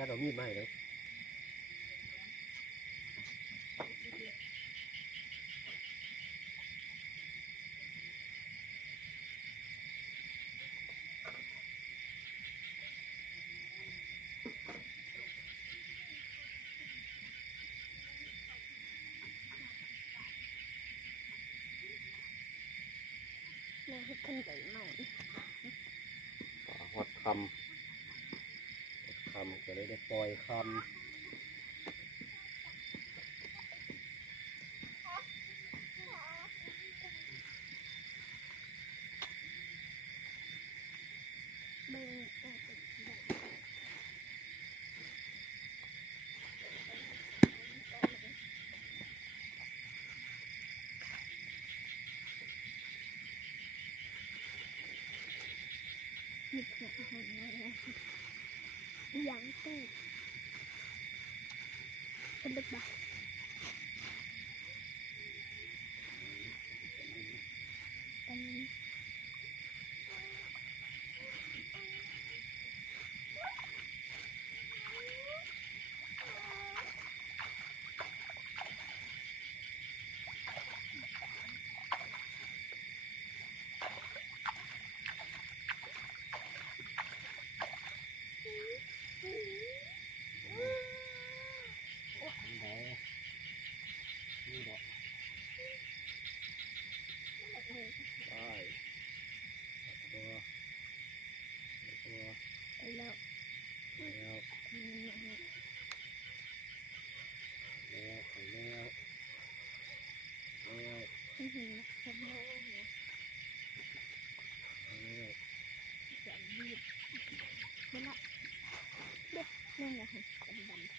ถ้าเรามีดไหมเลยแม่ให้ขึ้นใหญ่ใหม่ หอดคำก็เลยได้ปล่อยคำเบิ่งมีเผือกอาหารอะไรยังเต้เป็นดึกบ่เป็นแล้วนั่นแหละค่ะดำ